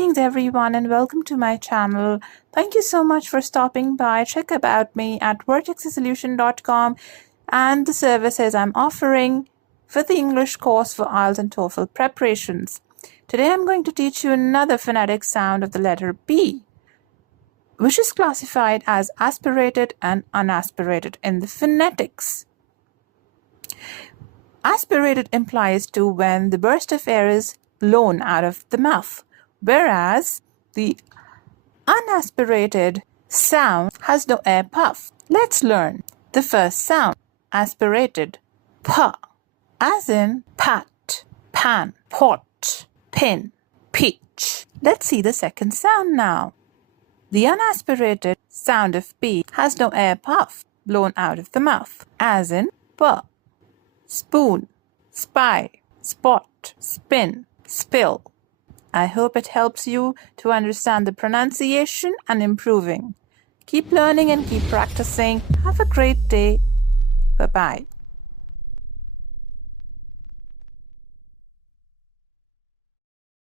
Greetings everyone and welcome to my channel. Thank you so much for stopping by. Check about me at vertexsolution.com and the services I'm offering for the English course for IELTS and TOEFL preparations. Today I'm going to teach you another phonetic sound of the letter B, which is classified as aspirated and unaspirated in the phonetics. Aspirated implies to when the burst of air is blown out of the mouth, whereas the unaspirated sound has no air puff. Let's learn the first sound, aspirated, p, as in pat, pan, pot, pin, peach. Let's see the second sound now. The unaspirated sound of P has no air puff blown out of the mouth, as in p, spoon, spy, spot, spin, spill. I hope it helps you to understand the pronunciation and improving. Keep learning and keep practicing. Have a great day. Bye-bye.